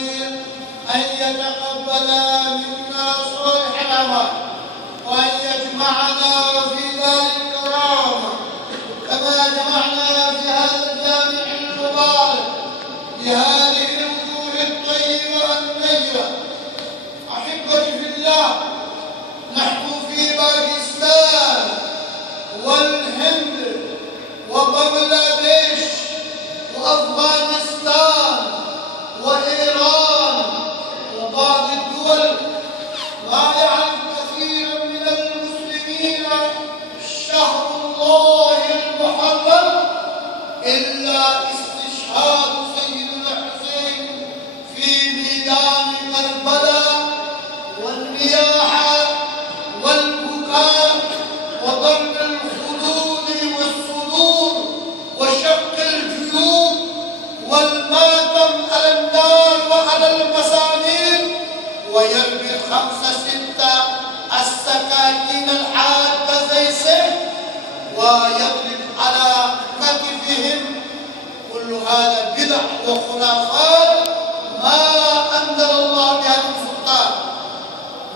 العالمين أن يتقبل منا صالح الأعمال وأن يجمعنا في دار الكرامة كما جمعنا في هذا الجامع المبارك بهذه الوجوه الطيبة النيرة. أحبتي في الله، نحن في باكستان والهند وبنغلاديش وأفغانستان وإيران وبعض الدول لا يعرف كثيرا من المسلمين شهر الله المحرم إلا استشهاد سيدنا الحسين في ميدان كربلاء والنياحة والبكاء وضرب الخدود والصدور وشق الجيوب والماتم على النار وعلى المسامير ويرمي 5 6 السكاكين الحادة زي السيف ويضرب على كتفهم. كل هذا بدع وخرافات ما أنزل الله بها من سلطان.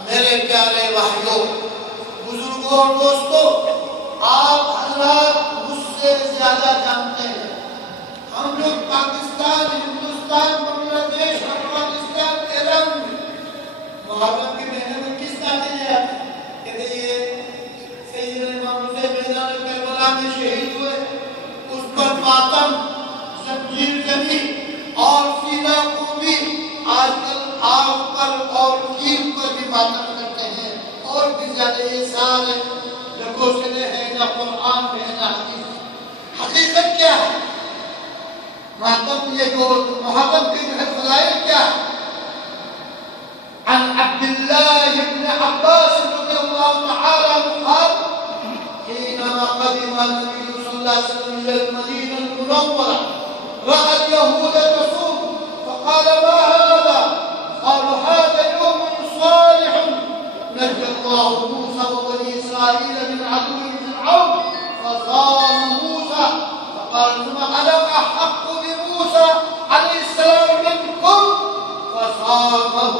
میرے پیارے بھائیوں، بزرگوں اور دوستوں، آپ حضرات مجھ سے زیادہ جانتے ہیں، ہم لوگ پاکستان، ہندوستان، بنگلہ دیش، افغانستان، ایران میں محرم کے مہینے میں کس ناطے ہیں آپ؟ کہتے یہ سیدنا امام حسین میدان کربلا میں شہید ہوئے، اس پر ماتم، زنجیر زنی اور سینہ کوبی، آج کل آگ پر اور کیل پر بھی ماتم کرتے ہیں، اور بھی زیادہ یہ سارے لگوں سے لے ہے نہ قرآن میں ہے نہ حدیث۔ حقیقت کیا ہے؟ ماتم یہ جو محرم کے جو ہے فضائل کیا ہے؟ عن عبد الله بن عباس رضي الله تعالى عنه قال حينما قدم النبي صلى الله عليه وسلم إلى المدينة المنورة رأى اليهود تصوم فقال ما هذا؟ قالوا هذا يوم صالح نجى الله موسى وبني إسرائيل من عدو فرعون فصام موسى فقال ثم أنا أحق بموسى عليه السلام منكم فصامه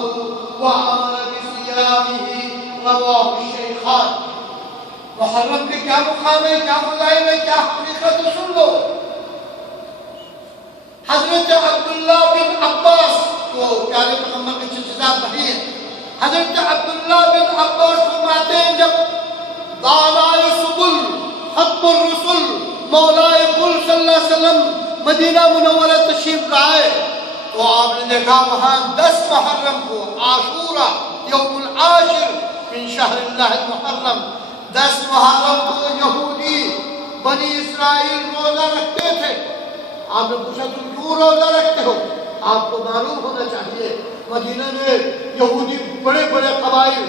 وأمر بصيامه رواه الشيخان۔ محرم کے کیا مقام ہے، کیا فضائل ہے، کیا حقیقت ہے، سن لو۔ حضرت عبداللہ بن عباس کو پیارے پیغمبر کے چچزاد بھائی ہیں، حضرت عبداللہ بن عباس فرماتے ہیں جب دعائے سبل ختم الرسل مولائے کل صلی اللہ علیہ وسلم مدینہ منورہ تشریف لائے تو آپ نے دیکھا وہاں 10 محرم کو عاشورہ یوم العاشر من شہر اللہ المحرم 10 محرم کو یہودی بنی اسرائیل روزہ رکھتے تھے۔ آپ نے پوچھا تم کیوں روزہ رکھتے ہو؟ آپ کو معلوم ہونا چاہیے مدینہ میں یہودی بڑے بڑے قبائل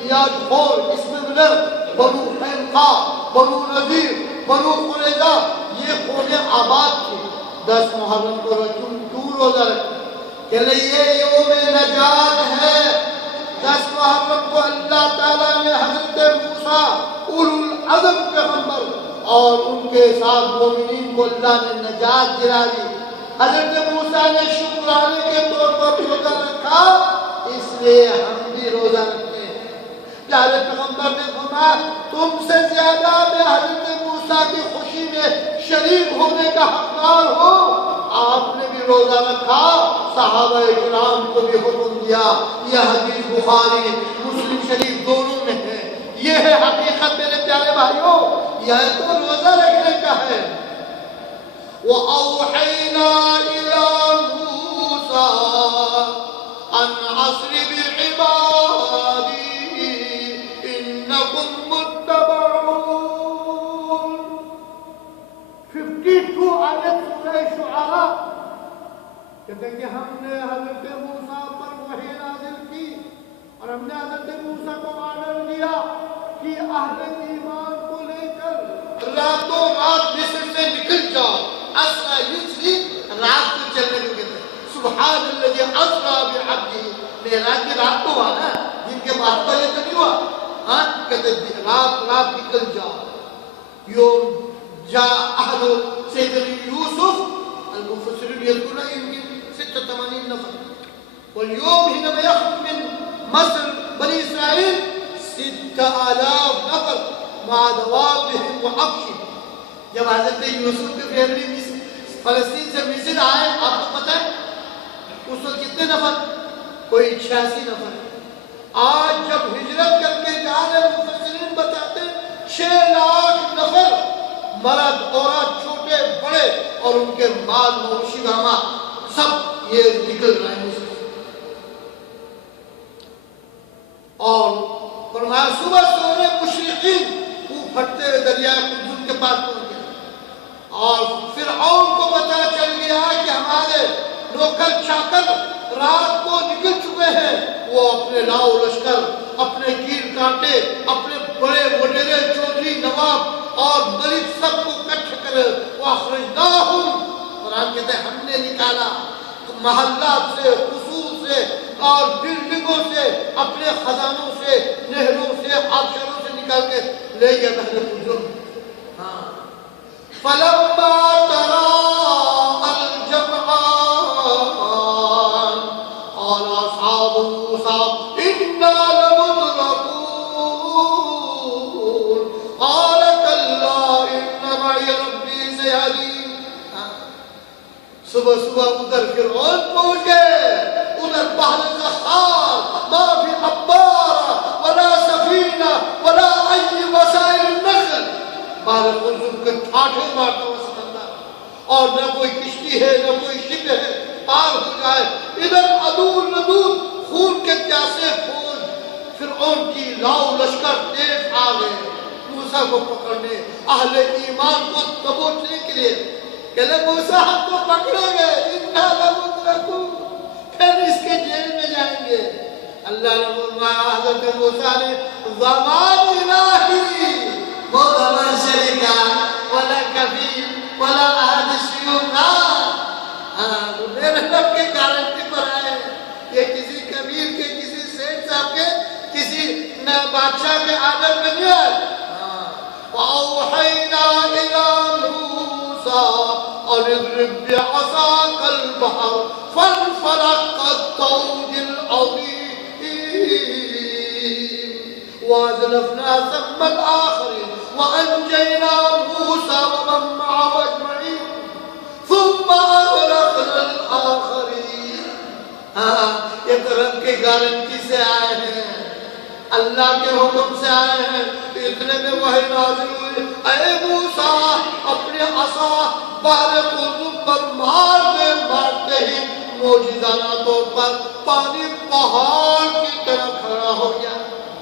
دیاد خور، اسم بنر، بنو خینقا، بنو نذیر، بنو قریظہ، یہ قومیں آباد تھی۔ 10 محرم کو کیوں روزہ رکھتے؟ کہ لئے یوم نجات ہے۔ 10 محرم کو اللہ تعالیٰ نے حضرت موسیٰ اولو العزم پیغمبر اور ان کے ساتھ مومنین کو اللہ نے نجات دلا دی۔ حضرت موسیٰ نے شکرانے کے طور پر روزہ رکھا، اس لیے ہم بھی روزہ رکھتے ہیں۔ پیارے پیغمبر نے فرمایا تم سے زیادہ میں حضرت موسیٰ کی خوشی میں شریک ہونے کا حقدار ہو۔ آپ نے بھی روزہ رکھا، صحابہ کرام کو بھی حکم دیا۔ یہ حدیث بخاری مسلم شریف دونوں میں ہے۔ یہ ہے حقیقت میرے پیارے بھائیوں، یہ تو روزہ رکھنے کا ہے۔ وَأَوْحَيْنَا إِلَى مُوسَىٰ أَنْ عَصْرِ بِعِبَادِي إِنَّكُمْ مُتَّبَعُونَ۔ 52 آیت سورہ شعراء کہتے ہیں کہ ہم نے حضرت موسیٰ پر وحی نازل کی اور ہم نے حضرت موسیٰ کو آرڈر دیا کہ اہل ایمان کو لے کر راتوں رات مصر سے نکل جاؤ۔ اسرا یسری رات کو چلنے کو کہتے ہیں۔ سبحان الذی اسرا بعبدہ، معراج کی رات تو ہوا نا، جن کے بعد تو یہ تو نہیں ہوا۔ ہاں کہتے ہیں رات نکل جاؤ۔ یوم جاء اہل سیدنا یوسف، المفسرین یذکرون ان کی 86 نفر واليوم حينما يخرج من مصر بني اسرائيل 6000 نفر مع دوابهم وحبشهم. جب حضرت یوسف کے فیملی فلسطین سے مصر آئے، آپ کو پتہ ہے اس وقت کتنے نفر؟ کوئی 86 نفر. آج جب ہجرت کر کے جا رہے مفسرین بتاتے ہیں 6 لاکھ نفر، مرد عورت چھوٹے بڑے اور ان کے مال مویشی داماد سب یہ نکل رہے ہیں. اور فرمایا صبح سونے مشرقین خوب پھٹتے ہوئے دریائے قلزم کے پاس پہنچ گئے اور فرعون کو پتہ چل گیا کہ ہمارے نوکر چاکر رات کو نکل چکے ہیں. وہ اپنے لاؤ لشکر، اپنے کیر کانٹے، اپنے بڑے وڈیرے چودھری نواب اور ملک سب کو اکٹھے کر وَأَخْرَجْنَاهُمْ، قرآن کہتے ہیں ہم نے نکالا محلات سے، قصور سے اور بلڈنگوں سے، اپنے خزانوں سے، نہروں سے، آبشاروں سے نکال کے لے گیا بہر قلزم. فَلَمَّا تَرَاءَى الْجَمْعَانِ قَالَ أَصْحَابُ مُوسَىٰ إِنَّا لَمُدْرَكُونَ قَالَ كَلَّا إِنَّ مَعِيَ رَبِّي سَيَهْدِينِ. صبح صبح ادھر فرعون پہنچ گئے، ادھر بحر زخار ما فی عبارہ ولا سفینہ ولا ای وسائل النقل. بحر قلزم کے ٹھاٹھے مارتا ہوا سمندر اور نہ کوئی کشتی ہے نہ کوئی شپ ہے پار ہو جائے. ادھر عدول ندود خون کے پیاسے فوج فرعون کی لاؤ لشکر تیز آ گئے موسیٰ کو پکڑنے، اہل ایمان کو دبوچنے کے لیے. کہلے موسیٰ ہم کو پکڑیں گے، اِنَّا لَمُدْرَكُونَ، پھر اس کے جیل میں جائیں گے. اللہ نے فرمایا حضرت موسیٰ نے زمان الہی، وہ زمان شریکہ ولا کبیر ولا احد شیوخا، میرے رب کے گارنٹی پر آئے. یہ کسی کبیر کے، کسی سیٹ صاحب کے، کسی بادشاہ کے آڈر میں نہیں آئے. وَأَوْحَيْنَا إِلَىٰ مُوسَىٰ أَنِ اضْرِب بِّعَصَاكَ الْبَحْرَ فَانفَلَقَ كَالطَّوْدِ الْعَظِيمِ وَأَزْلَفْنَا ثَمَّ الْآخَرِينَ وَأَنجَيْنَا مُوسَىٰ وَمَن مَّعَهُ أَجْمَعِينَ ثُمَّ أَغْرَقْنَا الْآخَرِينَ. یہ تو رب کے گارنٹی سے آئے ہیں، اللہ کے حکم سے آئے ہیں. اتنے میں وحی نازل ہوئی، اے موسیٰ اپنے عصا بحر قلزم پر مارتے ہی معجزانہ طور پر پانی پہاڑ کی طرح کھڑا ہو گیا.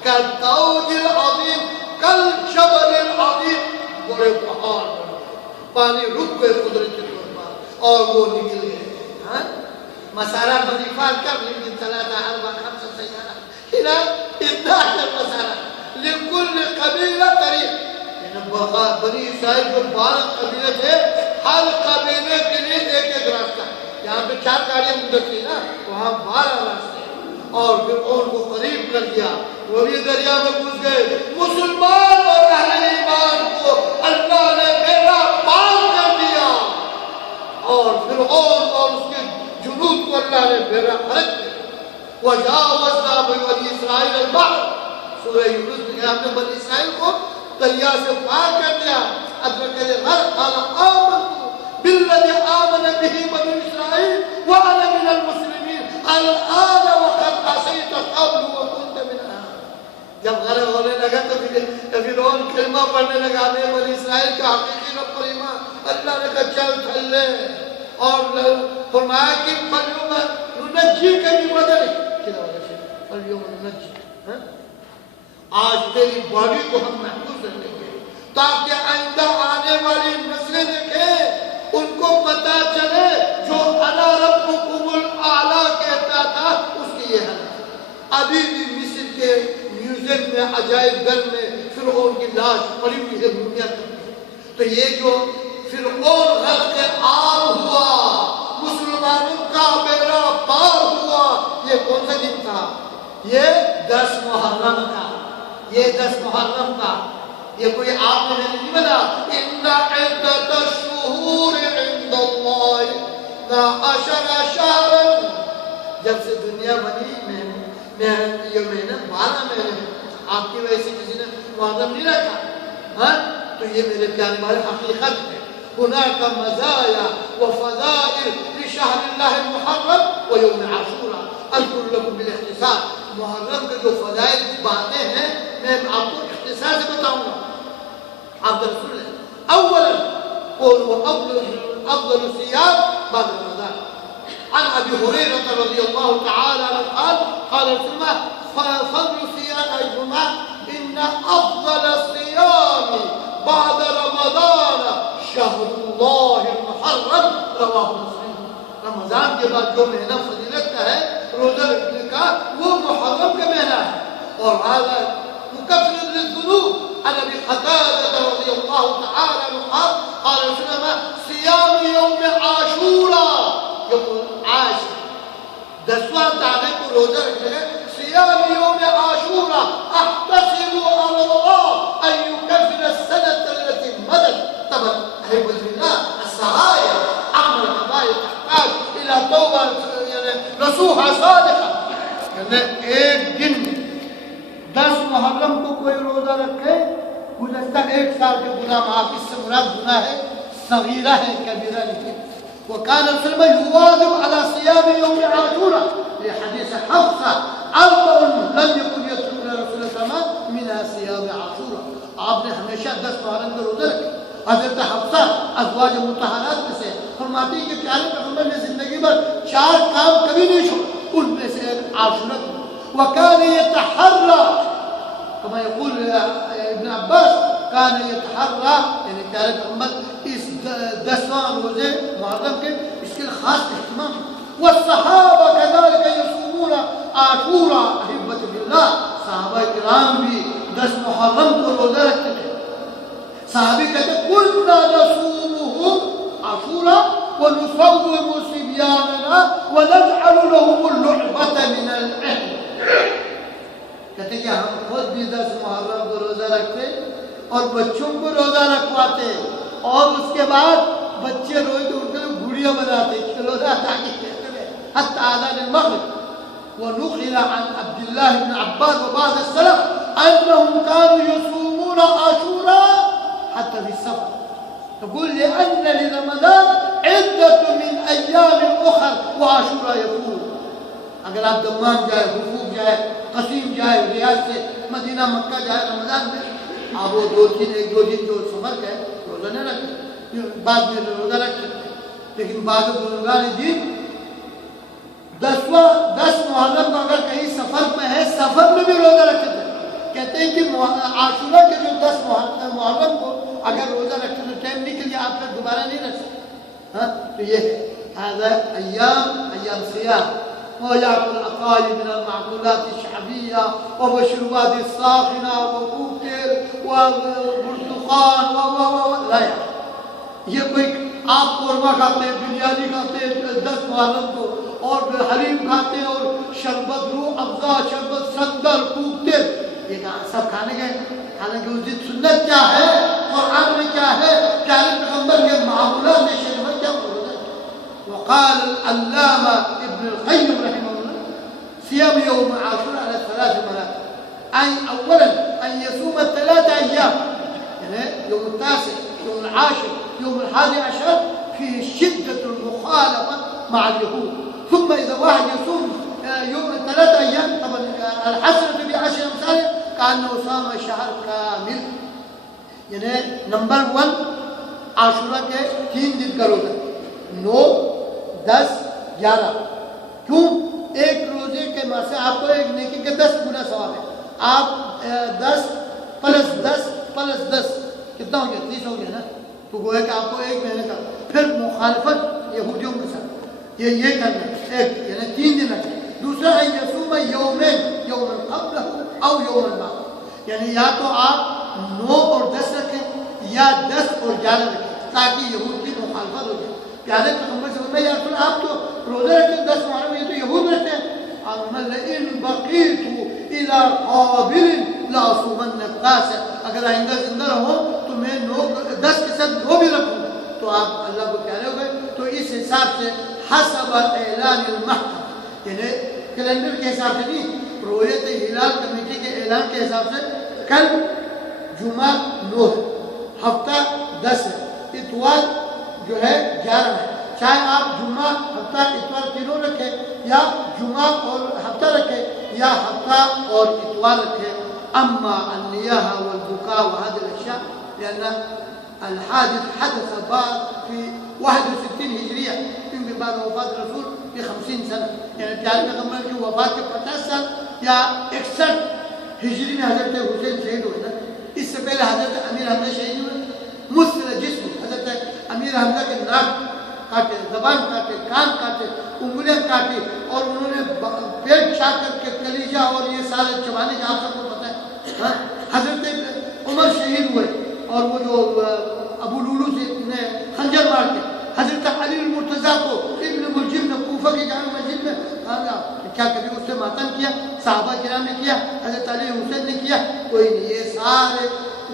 کالطود العظیم، کالجبل العظیم، بڑے پہاڑ پر پانی رک گئے قدرتی طور پر اور وہ نکل گئے. مسارہ بنیفان کم لیکن 3 4 5 سیارہ الى 12 مسارہ لکل قبیلہ طریق. بنی اسرائیل جو 12 قبیلے تھے، ہر قبیلے کے لیے ایک ایک راستہ. یہاں پہ 4 گاڑیاں مدتی نا، وہاں 12 راستے اور پھر ان کو قریب کر دیا. وہ بھی دریا میں گھس گئے. مسلمان اور اہل ایمان کو اللہ نے میرا پار کر دیا اور پھر اور اس کے جنود کو اللہ نے میرا حرک کیا. وَجَاوَزْنَا بِبَنِي إِسْرَائِيلَ الْبَحْرَ، سورہ یونس میں ہم نے بنی اسرائیل کو دریا سے پار کر دیا. ادرک الغرق قال آمنت بالذي آمن به بنو إسرائيل وأنا من المسلمين الآن وقد عصيت قبل وكنت من الآن. جب غرق ہونے لگا تو فرعون کلمہ پڑھنے لگا، میں بنی اسرائیل کا حقیقی رب پر ایمان. اللہ نے کہا چل چل لے اور فرمایا کہ فَالْيَوْمَ نُنَجِّيكَ بِبَدَنِكَ، فَالْيَوْمَ نُنَجِّيكَ، آج تیری باڈی کو ہم محفوظ رکھ لیں گے تاکہ آئندہ آنے والی نسلیں دیکھیں، ان کو پتا چلے جو انا ربکم الاعلیٰ کہتا تھا اس کی یہ حالت. ابھی بھی مصر کے میوزیم میں عجائب گھر میں فرعون کی لاش پڑی ہوئی ہے دنیا تک. تو یہ جو فرعون غرق عام ہوا، مسلمانوں کا بیڑا پار ہوا، یہ کون سا دن تھا؟ یہ 10 محرم کا. یہ 10 محرم کا، یہ کوئی آپ نے نہیں بنا. اِنَّ عِدَّةَ الشُّهُورِ عِندَ اللَّهِ 12 شَهْرًا. جب سے دنیا دنیا بنی میں یہ مہینہ 12 مہینے ہیں، آپ کی وجہ سے کسی نے محرم نہیں رکھا، ہاں تو یہ میرے پیارے بھائی حقیقت ہے. هناك مزايا وفضائل لشهر الله المحرم ويوم عاشوراء. اذكر لكم بالاختصار محرم کے جو فضائل باتیں ہیں میں آپ کو اختصار سے بتاؤں گا. آپ رسول اللہ اولا قولوا افضل الصيام بعد رمضان. عن ابي هريره رضي الله تعالى عنه قال رسول الله فضل صيام الجمعه ان افضل الصيام بعد رمضان شهر الله المحرم رواه مسلم. رمضان کے بعد جو مہینہ فضیلت کا ہے روزہ رکھنے کا وہ محرم کا مہینہ ہے. اور هذا مكفر للذنوب. عن ابي قتاده رضي الله تعالى عنه قال رسول الله صيام يوم عاشوراء يوم عاشر 10واں تاریخ کو روزہ رکھنے کا صيام يوم عاشوراء احتسب على الله ان يكفر السنه التي مضت. طبعا احبه الله السرايا عمل القبائل تحتاج الى توبه يعني نصوحه صادقه. یعنی ایک دن 10 محرم کو کوئی روزہ رکھے گزشتہ 1 سال کے گناہ معاف. اس سے مراد گناہ ہے صغیرہ ہے کبیرہ نہیں. وكان رسول الله يواظب على صيام يوم عاشوراء لحديث حفصة 4 لم يكن يترك رسول الله صلى الله عليه وسلم منها صيام عاشوراء. آپ نے ہمیشہ 10 محرم کا روزہ رکھا. حضرت حفصہ ازواج مطہرات میں سے فرماتی ہے کہ پیارے پیغمبر نے زندگی بھر 4 کام کبھی نہیں چھوڑا، ان میں سے ایک عاشورہ. وكان يتحرى كما يقول ابن عباس كان يتحرى یعنی پیارے پیغمبر اس 10واں روزے محرم کے اس کے خاص اہتمام. والصحابہ كذلك يصومون عاشوراء احبة بالله. صحابہ کرام بھی 10 محرم کو روزہ رکھتے تھے. صحابی کہتے كنا نصومه عاشوراء ونصوم صبياننا ونجعل لهم اللعبة من الأهل. کہتے کہ ہم خود بھی 10 محرم کو روزہ رکھتے اور بچوں کو روزہ رکھواتے اور اس کے بعد بچے روئے تو ان کے لیے گھڑیاں بناتے کھلونا تاکہ کہتے ہیں حتی آذان المغرب. ونقل عن عبد الله بن عباس وبعض السلف انهم كانوا يصومون عاشوراء حتى في السفر. يقول لأن لرمضان عدة من أيام أخر وعاشوراء يفوت. اگر آپ دمام جائے، حقوق جائے، قصیم جائے، ریاض سے مدینہ مکہ جائے رمضان میں، آپ وہ 1-2 دن جو سفر کا ہے روزہ نہیں رکھتے، بعد میں روزہ رکھتے. لیکن بعض بزرگان دین 10 محرم کو اگر کہیں سفر میں ہے سفر میں بھی روزہ رکھتے تھے. کہتے ہیں کہ عاشوراء کے جو 10 محرم کو اگر روزہ رکھتے تو ٹائم نکل جائے آپ کا دوبارہ نہیں رکھ سکتے. ہاں تو یہ ہے هذا ایام صیام. ويأكل الأقارب من المعقولات الشعبية ومشروبات الساخنة وكوكتيل وبرتقال لا يعني. یہ کوئی آپ قورمہ کھاتے ہیں، بریانی کھاتے ہیں 10 محرم کو اور حلیم کھاتے ہیں اور شربت روح افزا، شربت سندر، کوکتیل، یہ سب کھانے گئے. حالانکہ اس دن سنت کیا ہے، قرآن میں کیا ہے، پیارے پیغمبر کے معمولات شریعت کیا بولتے. وقال العلامة ابن القيم رحمه الله صيام يوم عاشوراء على 3 مراتب. أي أولا أن يصوم 3 أيام، يعني يوم 9 يوم 10 يوم 11 فيه شدة المخالفة مع اليهود. ثم إذا واحد يصوم يوم 3 أيام طبعا الحسنة ب10 أمثالها كأنه صام شهر كامل. يعني نمبر 1 عاشوراء کے 3 دن کا روزہ 9 10 11. کیوں؟ ایک روزے کے ماں سے آپ کو ایک نیکی کے 10 گنا ثواب ہے. آپ 10 + 10 + 10 کتنا ہو گیا؟ 30 ہو گیا نا. تو وہ ہے کہ آپ کو ایک مہینے کا پھر مخالفت یہودیوں کے ساتھ یہ کرنا ایک یعنی 3 دن رکھیں. دوسرا ہے یصوم یومین، یوم قبل او یوم بعد. یعنی یا تو آپ 9 اور 10 رکھیں یا 10 اور 11 رکھیں تاکہ یہود کی مخالفت ہو جائے. پیارے پیغمبر سے فرمایا یا رسول آپ تو روزہ رکھتے 10 محرم، یہ تو یہود رکھتے ہیں. لئن بقیت الى قابل لاصومن التاسع. اگر آئندہ زندہ رہو تو میں 10 کے ساتھ 9 بھی رکھوں گا. تو آپ اللہ کو پیارے ہو گئے. تو اس حساب سے حسب اعلان المحکم یعنی کیلنڈر کے حساب سے نہیں، رویت ہلال کمیٹی کے اعلان کے حساب سے کل جمعہ 9 ہے، ہفتہ 10 ہے، اتوار جو ہے 11 ہے۔ چاہے آپ جمعہ ہفتہ اتوار تینوں رکھے یا جمعہ اور ہفتہ رکھے یا ہفتہ اور اتوار رکھے۔ اما النیاحہ والبکاء وهذه الاشیاء لان الحادث حدث بعد في 61 ہجریہ، کیونکہ بعد وفات رسول کی 50 سنہ، یعنی پیارے پیغمبر کی وفات کے 50 سال یا 61 ہجری میں حضرت حسین شہید ہوئے نا۔ اس سے پہلے حضرت امیر حمزہ شہید ہوئے، مسل جسم حضرت امیر حمزہ کے ناک کاٹے، زبان کاٹے، کان کاٹے، انگلیاں کاٹی، اور انہوں نے پیٹ چاک کر کے کلیجہ اور یہ سارے چبانے کا، آپ سب کو پتہ ہے۔ حضرت عمر شہید ہوئے، اور وہ جو ابو لولو سے نے خنجر مار کے حضرت علی المرتضیٰ کو ابن ملجم نے کوفہ کی جامع مسجد میں کیا کبھی اس سے ماتم کیا؟ صحابہ کرام نے کیا، حضرت علی حسین نے کیا؟ کوئی نہیں۔ یہ سارے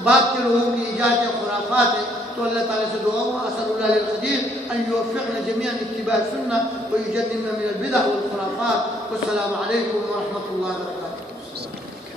بعد کے لوگوں کی ایجاد خرافات ہے۔ تو اللہ تعالیٰ سے دعا ہوں، اسأل اللہ القدیر ان یوفقنا جميعا اتباع السنة ويجنبنا من البدع والخرافات۔ والسلام علیکم ورحمۃ اللہ وبرکاتہ۔